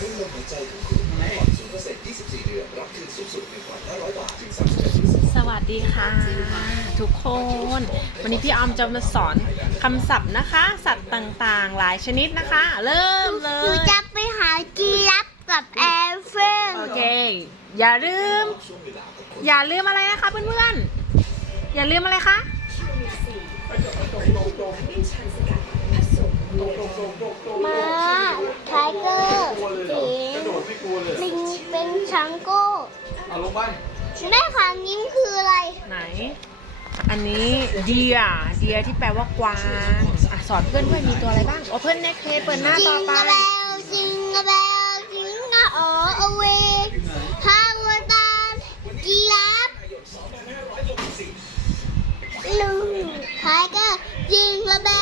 ให้ลมหายใจของคุณผ่อนศูนย์เปอร์เซ็นต์24 เดือน รับคืนสูงสุด1,500 บาท ถึง31พฤษภาคม สวัสดีค่ะ ทุกคน วันนี้พี่ออมจะมาสอนคำศัพท์นะคะ สัตว์ต่างๆ หลายชนิดนะคะ เริ่มเลหนูย จะไปหาจีรับกับแอร์เฟลโอเค อย่าลืม อย่าลืมอะไรนะคะเพื่อนๆ อย่าลืมอะไรคะ ม้าไทเกอร์สิง ลิงเป็นชังโก้ เอาลงไปแม่ขังนิ้งคืออะไร ไหน อันนี้เดียเดียที่แปลว่ากวางอะสอนเพื่อนด้วยมีตัวอะไรบ้าง Open Next Page เปิดหน้าจิต่องไปกะเบลจิงกะเบลจิงกะโอเอาเวฮาวตานจีรับลุงไทเกอร์จิงกะเบล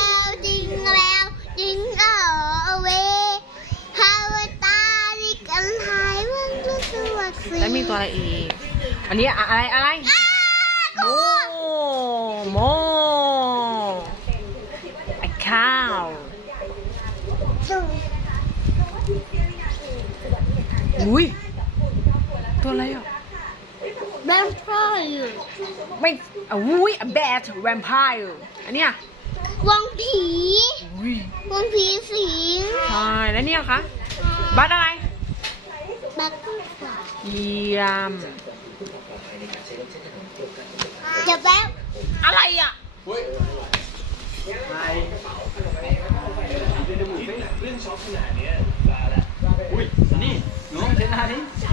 สวัสดีแล้วมีตัวอะไรอีก อันนี้อะอะไรอะไรโมโมไอ้ข้าวอุ้ยตัวอะไรอะแบงค์พรอยู่ไม่อะอุ้ยแบทแวมไพร์อันเนี้ยวังผี อุ้ยวังผีสิงใช่แล้วเนี่ยคะบัตรอะไรบัก เยี่ยม จะแป๊บอะไรอะเฮ้ยนายเรื่องช็อปขนาดนี้มาแล้วอุ้ยนี่หนูเทนนาดิ